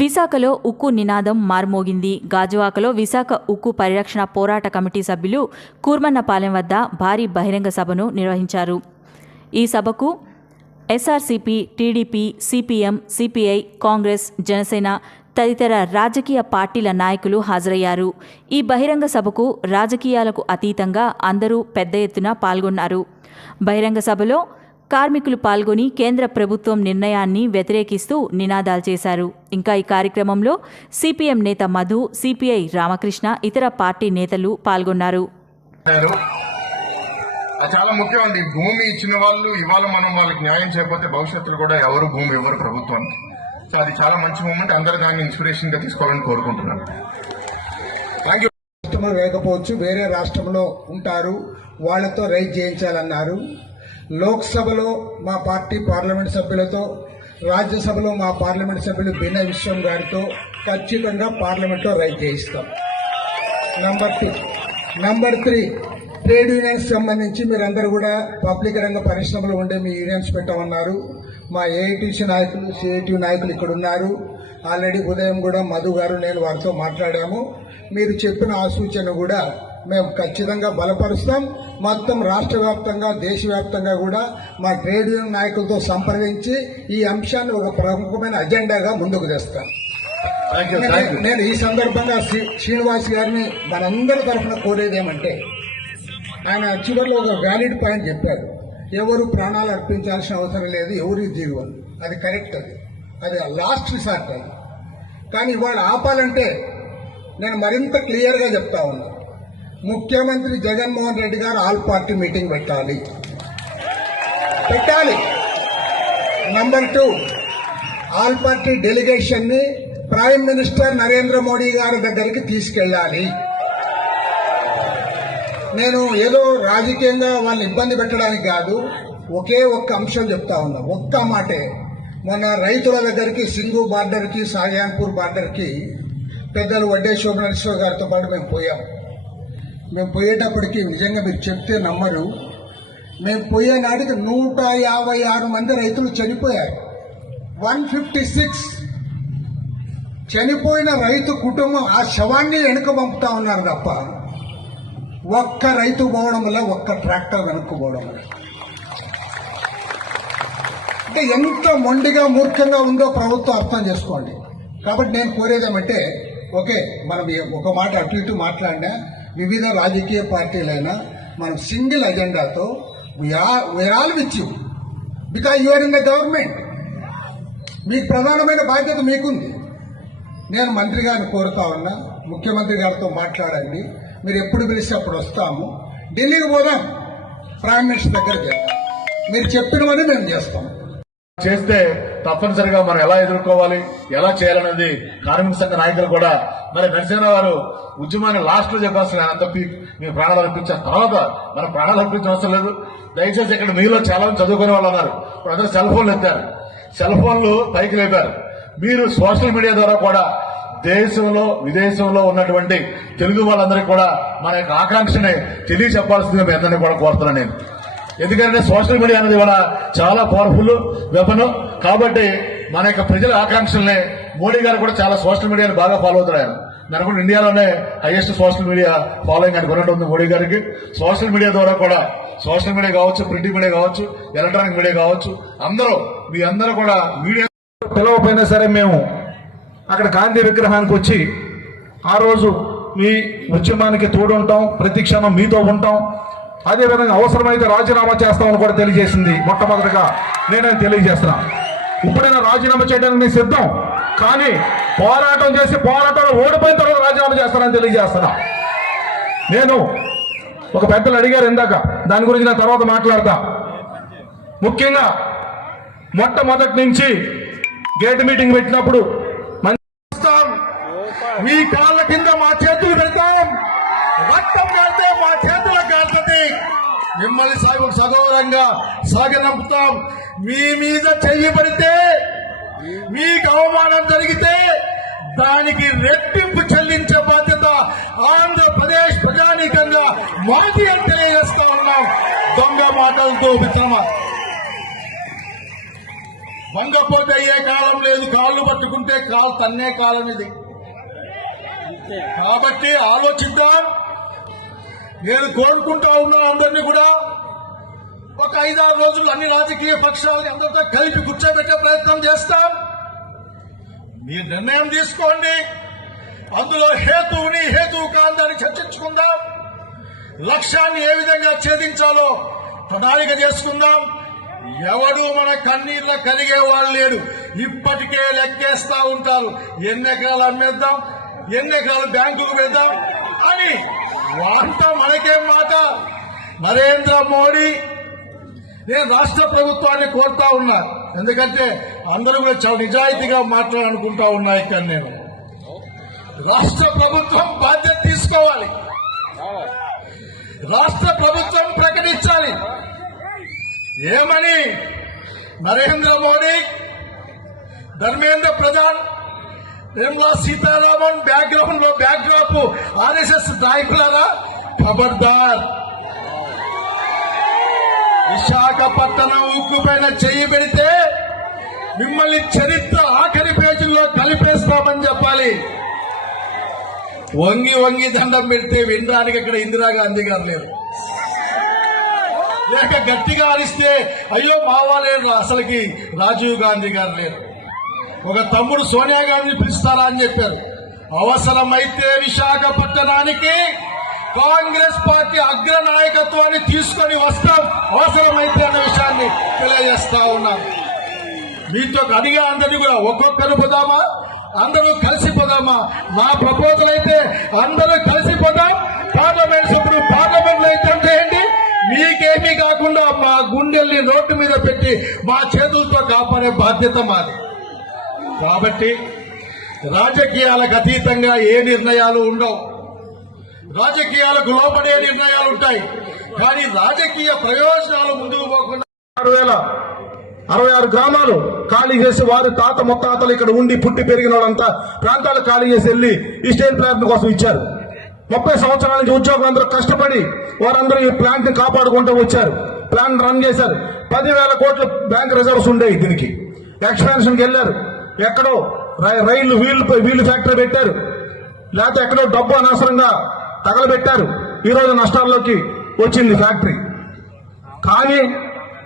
విశాఖలో ఉక్కు నినాదం మార్మోగింది. గాజువాకలో విశాఖ ఉక్కు పరిరక్షణ పోరాట కమిటీ సభ్యులు కూర్మన్నపాలెం వద్ద భారీ బహిరంగ సభను నిర్వహించారు. ఈ సభకు SRCP, TDP, CPM, CPI, Congress, Janasena తదితర రాజకీయ పార్టీల నాయకులు హాజరయ్యారు. ఈ బహిరంగ సభకు రాజకీయాలకు అతీతంగా అందరూ పెద్ద ఎత్తున పాల్గొన్నారు. బహిరంగ సభలో కార్మికులు పాల్గొని కేంద్ర ప్రభుత్వం నిర్ణయాన్ని వ్యతిరేకిస్తూ నినాదాలు చేశారు. ఇంకా ఈ కార్యక్రమంలో సిపిఎం నేత మధు, సిపిఐ రామకృష్ణ, ఇతర పార్టీ నేతలు పాల్గొన్నారు. చాలా ముఖ్యం అండి. భూమి ఇచ్చిన వాళ్ళు ఇవాళ మనం వాళ్ళకి న్యాయం చేయకపోతే భవిష్యత్తులో కూడా ఎవరు భూమి ఎవరు ప్రభుత్వానికి. సో అది చాలా మంచి మూమెంట్. అందరూ దాన్ని ఇన్స్పిరేషన్ గా తీసుకోవాలని కోరుకుంటున్నాను. Thank you. రాష్ట్రంలో లేకపోవచ్చు, వేరే రాష్ట్రంలో ఉంటారు, వాళ్లతో రైజ్ చేయించాలన్నారు. లోక్సభలో మా పార్టీ పార్లమెంట్ సభ్యులతో, రాజ్యసభలో మా పార్లమెంట్ సభ్యులు బినయ్ విశ్వం గారితో ఖచ్చితంగా పార్లమెంట్లో రైజ్ చేయిస్తాం. నంబర్ 2. నంబర్ 3, ట్రేడ్ యూనియన్స్ సంబంధించి మీరందరూ కూడా పబ్లిక్ రంగ పరిశ్రమలో ఉండే మీ యూనియన్స్ పెట్టమన్నారు. మా ఏఐటీసీ నాయకులు, సిఐటి నాయకులు ఇక్కడ ఉన్నారు. ఆల్రెడీ ఉదయం కూడా మధు గారు, నేను వారితో మాట్లాడాము. మీరు చెప్పిన ఆ సూచన కూడా మేము ఖచ్చితంగా బలపరుస్తాం. మొత్తం రాష్ట్ర వ్యాప్తంగా, దేశవ్యాప్తంగా కూడా మా ట్రేడ్ యూనియన్ నాయకులతో సంప్రదించి ఈ అంశాన్ని ఒక ప్రముఖమైన అజెండాగా ముందుకు తెస్తాం. నేను ఈ సందర్భంగా శ్రీనివాస్ గారిని మనందరి తరఫున కోరేది ఏమంటే, ఆయన చివరిలో ఒక వ్యాలిడ్ పాయింట్ చెప్పారు. ఎవరు ప్రాణాలు అర్పించాల్సిన అవసరం లేదు, ఎవరి జీవం. అది కరెక్ట్, అది లాస్ట్ రిసార్ట్ అది. కానీ ఇవాళ ఆపాలంటే నేను మరింత క్లియర్గా చెప్తా ఉన్నా. ముఖ్యమంత్రి జగన్మోహన్ రెడ్డి గారు ఆల్ పార్టీ మీటింగ్ పెట్టాలి. నంబర్ 2, ఆల్ పార్టీ డెలిగేషన్ ని ప్రైమ్ మినిస్టర్ నరేంద్ర మోడీ గారి దగ్గరికి తీసుకెళ్లాలి. నేను ఏదో రాజకీయంగా వాళ్ళని ఇబ్బంది పెట్టడానికి కాదు, ఒకే ఒక్క అంశం చెప్తా ఉన్నా, ఒక్క మాటే. మొన్న రైతుల దగ్గరికి సింగు బార్డర్కి, షాజహాన్పూర్ బార్డర్కి పెద్దలు వడ్డే శోభనేశ్వర గారితో పాటు మేము పోయాం. మేము పోయేటప్పటికి నిజంగా మీరు చెప్తే నమ్మరు, మేము పోయే నాటికి 156 మంది రైతులు చనిపోయారు. 156 చనిపోయిన రైతు కుటుంబం ఆ శవాన్ని వెనుక పంపుతా ఉన్నారు తప్ప ఒక్క రైతు పోవడం వల్ల, ఒక్క ట్రాక్టర్ వెనుక్కు పోవడం వల్ల. అంటే ఎంత మొండిగా, మూర్ఖంగా ఉందో ప్రభుత్వం అర్థం చేసుకోండి. కాబట్టి నేను కోరేదేమంటే, ఓకే మనం ఒక మాట అటు ఇటు మాట్లాడినా, వివిధ రాజకీయ పార్టీలైనా మనం సింగిల్ అజెండాతో we are all with you, because you are in the government. మీకు ప్రధానమైన బాధ్యత మీకుంది. నేను మంత్రి గారిని కోరుతా ఉన్నా, ముఖ్యమంత్రి గారితో మాట్లాడండి. మీరు ఎప్పుడు పిలిస్తే అప్పుడు వస్తాము. ఢిల్లీకి పోదాం, ప్రైమ్ మినిస్టర్ దగ్గరికి. మీరు చెప్పినవని మేము చేస్తాం. చేస్తే తప్పనిసరిగా మనం ఎలా ఎదుర్కోవాలి, ఎలా చేయాలనేది కార్మిక సంఘ నాయకులు కూడా, మరి నరసింహ గారు ఉద్యమాన్ని లాస్ట్ లో చెప్పాల్సిన, అంత మీ ప్రాణాలు అర్పించారు. తర్వాత మన ప్రాణాలు అర్పించిన అవసరం లేదు. దయచేసి ఇక్కడ మీలో చాలా మంది చదువుకునే వాళ్ళు ఉన్నారు. ఇప్పుడు అందరూ సెల్ ఫోన్లు ఎత్తారు, సెల్ ఫోన్లు పైకి లేపారు. మీరు సోషల్ మీడియా ద్వారా కూడా దేశంలో, విదేశంలో ఉన్నటువంటి తెలుగు వాళ్ళందరికీ కూడా మన యొక్క ఆకాంక్షని తెలియచెప్పాల్సిందిగా మీ అందరినీ కూడా కోరుతున్నాను నేను. ఎందుకంటే సోషల్ మీడియా అనేది కూడా చాలా పవర్ఫుల్ వెపన్. కాబట్టి మన యొక్క ప్రజల ఆకాంక్షల్ని మోడీ గారు కూడా చాలా సోషల్ మీడియాని బాగా ఫాలో అవుతారు. ఆయన అనుకుంటే ఇండియాలోనే హైయెస్ట్ సోషల్ మీడియా ఫాలోయింగ్ అని కొన్నట్టు మోడీ గారికి. సోషల్ మీడియా ద్వారా కూడా, సోషల్ మీడియా కావచ్చు, ప్రింటింగ్ మీడియా కావచ్చు, ఎలక్ట్రానిక్ మీడియా కావచ్చు, అందరూ మీ అందరూ కూడా మీడియా పిలవపోయినా సరే మేము అక్కడ గాంధీ విగ్రహానికి వచ్చి ఆ రోజు మీ ఉద్యమానికి తోడుంటాం, ప్రతి క్షణం మీతో ఉంటాం. అదేవిధంగా అవసరమైతే రాజీనామా చేస్తామని కూడా తెలియజేసింది. మొట్టమొదటిగా నేనే తెలియజేస్తున్నా, ఇప్పుడైనా రాజీనామా చేయడానికి నేను సిద్ధం, కానీ పోరాటం చేసి పోరాటంలో ఓడిపోయిన తర్వాత రాజీనామా చేస్తానని తెలియజేస్తున్నా. నేను ఒక పెద్దలు అడిగారు ఇందాక, దాని గురించి నేను తర్వాత మాట్లాడతా. ముఖ్యంగా మొట్టమొదటి నుంచి గేట్ మీటింగ్ పెట్టినప్పుడు మీ కాళ్ళ కింద మా చేతులు పెడతాం, రక్తం కాలితే మా చేతులకు కాలుతుంది, మిమ్మల్ని సగౌరవంగా సాగనంపుతాం. మీ మీద చెయ్యి పడితే, మీకు అవమానం జరిగితే దానికి రెట్టింపు చెల్లించే బాధ్యత ఆంధ్రప్రదేశ్ ప్రజానీకంగా మాది అని తెలియజేస్తా ఉన్నాం. దొంగ మాటలతో మిత్రమా, వంగపోతే అయ్యే కాలం లేదు, కాళ్ళు పట్టుకుంటే కాలు తన్నే కాలం ఇది. కాబట్టి ఆలోచిద్దాం. నేను కోరుకుంటా ఉన్నా అందరినీ కూడా ఒక 5-6 రోజులు అన్ని రాజకీయ పక్షాలని అందరితో కలిపి కూర్చోబెట్టే ప్రయత్నం చేస్తాం. మీరు నిర్ణయం తీసుకోండి. అందులో హేతువుని హేతువు కాంతాన్ని చర్చించుకుందాం. లక్ష్యాన్ని ఏ విధంగా ఛేదించాలో ప్రణాళిక చేసుకుందాం. ఎవడు మన కన్నీళ్ళ కలిగేవాళ్ళు లేడు. ఇప్పటికే లెక్కేస్తా ఉంటారు. ఎన్ని ఎకరాలు అమ్మేద్దాం, ఎన్ని ఎకరాలు బ్యాంకులు పెడదాం అని. వాంట మనకేం మాట. నరేంద్ర మోడీ, నేను రాష్ట్ర ప్రభుత్వాన్ని కోరుతా ఉన్నా, ఎందుకంటే అందరూ కూడా చాలా నిజాయితీగా మాట్లాడాలనుకుంటా ఉన్నా. ఇక్కడ నేను రాష్ట్ర ప్రభుత్వం బాధ్యత తీసుకోవాలి. రాష్ట్ర ప్రభుత్వం ప్రకటించాలి. ఏమని? నరేంద్ర మోడీ, ధర్మేంద్ర ప్రధాన్, నిర్మలా సీతారామన్ బ్యాక్గ్రౌండ్ లో బ్యాక్డ్రాప్ ఆర్ఎస్ఎస్ నాయకులారా, ఖబర్దార్. విశాఖపట్నం ఉక్కు పైన చెయ్యి పెడితే మిమ్మల్ని చరిత్ర ఆఖరి పేజీల్లో కలిపేస్తామని చెప్పాలి. వంగి వంగి దండం పెడితే వినడానికి ఇక్కడ ఇందిరాగాంధీ గారు లేరు. లేక గట్టిగా అరిస్తే అయ్యో మావా లేరు, అసలుకి రాజీవ్ గాంధీ గారు లేరు. ఒక తమ్ముడు సోనియా గాంధీని పిలుస్తారా అని చెప్పారు. అవసరమైతే విశాఖపట్నానికి కాంగ్రెస్ పార్టీ అగ్ర నాయకత్వాన్ని తీసుకొని వస్తాం, అవసరమైతే అన్న విషయాన్ని తెలియజేస్తా ఉన్నాం. మీతో అడిగా అందరినీ కూడా ఒక్కొక్కరు పోదామా, అందరూ కలిసిపోదామా? నా ప్రపోజల్ అయితే అందరూ కలిసిపోదాం. పార్లమెంట్ సభ్యుడు పార్లమెంట్ లో అయితే చేయండి. మీకేమీ కాకుండా మా గుండెల్ని రోడ్డు మీద పెట్టి మా చేతులతో కాపాడే బాధ్యత మాది. కాబట్టి రాజకీయాలకు అతీతంగా ఏ నిర్ణయాలు ఉండవు. రాజకీయాలకు లోపడే నిర్ణయాలు ఉంటాయి. కానీ రాజకీయ ప్రయోజనాలు ముందుకు పోకుండా 6,066 గ్రామాలు ఖాళీ చేసి వారి తాత ముత్తాతలు ఇక్కడ ఉండి పుట్టి పెరిగిన వాళ్ళంతా ప్రాంతాలు ఖాళీ చేసి వెళ్లి ఈ స్టీల్ ప్లాంట్ కోసం ఇచ్చారు. 30 సంవత్సరాల నుంచి ఉద్యోగులందరూ కష్టపడి వారందరూ ఈ ప్లాంట్ ని కాపాడుకుంటూ వచ్చారు. ప్లాంట్ రన్ చేశారు. 10,000 కోట్ల బ్యాంక్ రిజర్వ్స్ ఉండేవి. దీనికి ఎక్స్పాన్షన్కి వెళ్లారు. ఎక్కడో రైళ్లు వీళ్ళు ఫ్యాక్టరీ పెట్టారు. లేకపోతే ఎక్కడో డబ్బు అనవసరంగా తగలబెట్టారు. ఈ రోజు నష్టాల్లోకి వచ్చింది ఫ్యాక్టరీ. కానీ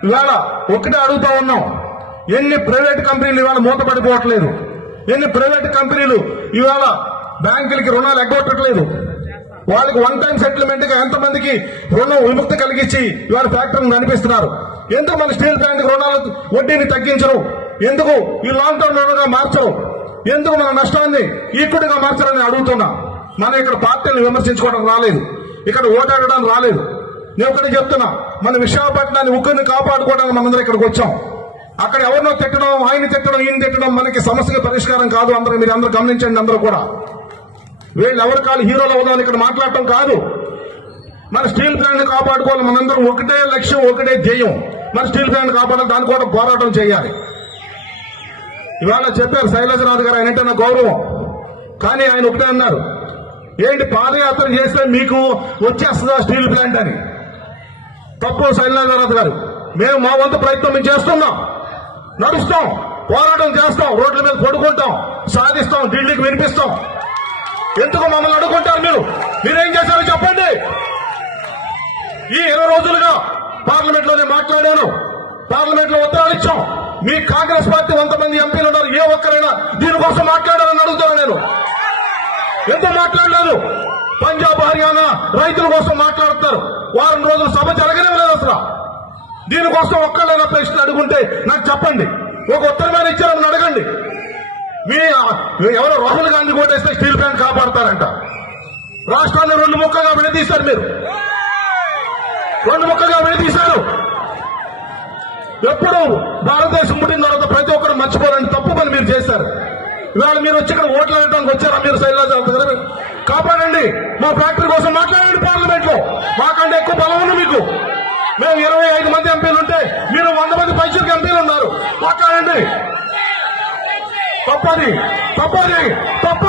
ఇవాళ ఒకటే అడుగుతా ఉన్నాం, ఎన్ని ప్రైవేట్ కంపెనీలు ఇవాళ మూతపడిపోవట్లేదు? ఎన్ని ప్రైవేట్ కంపెనీలు ఇవాళ బ్యాంకులకి రుణాలు ఎగ్గొట్టట్లేదు? వాళ్ళకి వన్ టైం సెటిల్మెంట్ గా ఎంతమందికి రుణం విముక్తి కలిగించి ఇవాళ ఫ్యాక్టరీని నడిపిస్తున్నారు? ఎందుకు మన స్టీల్ ప్లాంట్ రుణాలు వడ్డీని తగ్గించరు? ఎందుకు ఈ లాంగ్ టర్మ్ రుణంగా మార్చరు? ఎందుకు మన నష్టాన్ని ఈక్విటీగా మార్చాలని అడుగుతున్నా. మనం ఇక్కడ పార్టీని విమర్శించుకోవడం రాలేదు, ఇక్కడ ఓటాడడానికి రాలేదు. నేను ఒకటి చెప్తున్నా, మన విశాఖపట్నాన్ని ఉక్కుని కాపాడుకోవడానికి మనందరం ఇక్కడికి వచ్చాం. అక్కడ ఎవరినో తిట్టడం, ఆయన తిట్టడం, ఈయన తిట్టడం మనకి సమస్యకి పరిష్కారం కాదు. మీరు అందరూ గమనించండి. అందరూ కూడా వీళ్ళు ఎవరి కాలు హీరోలు అవుదామని ఇక్కడ మాట్లాడటం కాదు. మన స్టీల్ ప్లాంట్ కాపాడుకోవాలి. మనందరం ఒకటే లక్ష్యం, ఒకటే ధ్యేయం. మన స్టీల్ ప్లాంట్ కాపాడాలి, దాని కూడా పోరాటం చేయాలి. ఇవాళ చెప్పారు శైలజనాథ్ గారు, ఆయన అంటే నా గౌరవం. కానీ ఆయన ఒకటే అన్నారు, ఏంటి పాదయాత్ర చేస్తే మీకు వచ్చేస్తుందా స్టీల్ ప్లాంట్ అని. తప్పు శైలజనాథ్ గారు. మేము మా వంతు ప్రయత్నం మేము చేస్తున్నాం, నడుస్తాం, పోరాటం చేస్తాం, రోడ్ల మీద పడుకుంటాం, సాధిస్తాం, ఢిల్లీకి వినిపిస్తాం. ఎందుకు మమ్మల్ని అడుగుకుంటారు? మీరేం చేశారో చెప్పండి. ఈ 20 రోజులుగా పార్లమెంట్ లోనే మాట్లాడాను, పార్లమెంట్ లో ఉత్తరాలు ఇచ్చాం. మీ కాంగ్రెస్ పార్టీ 100 మంది ఎంపీలు ఉన్నారు, ఏ ఒక్కరైనా దీనికోసం మాట్లాడాలని అడుగుతాను నేను. ఎందుకు మాట్లాడలేదు? పంజాబ్ హర్యానా రైతుల కోసం మాట్లాడతారు. వారం రోజులు సభ జరగనే లేదు అసలు. దీనికోసం ఒక్కళ్ళైనా ప్రశ్నలు అడుగుంటే నాకు చెప్పండి. ఒక ఉత్తరమైన ఇచ్చారని అడగండి. మీ ఎవరో రాహుల్ గాంధీ ఓటేస్తే స్టీల్ ప్లాంట్ కాపాడతారంట. రాష్ట్రాన్ని 2 ముక్కలుగా విడదీశారు. మీరు 2 ముక్కలుగా విడదీశారు. ఎప్పుడు భారతదేశం పుట్టిన తర్వాత ప్రతి ఒక్కరు మర్చిపోవాలని తప్పు పని మీరు చేశారు. ఇవాళ మీరు వచ్చి ఇక్కడ ఓట్లు వేయడానికి వచ్చారా? మీరు శైలజ కాపాడండి, మా ఫ్యాక్టరీ కోసం మాట్లాడండి పార్లమెంట్ లో. మాకంటే ఎక్కువ బలం ఉంది మీకు. మేము 25 మంది ఎంపీలు ఉంటే మీరు 100 మంది పైసలకు ఎంపీలు ఉన్నారు. మాట్లాడండి. తప్పది తప్పది తప్ప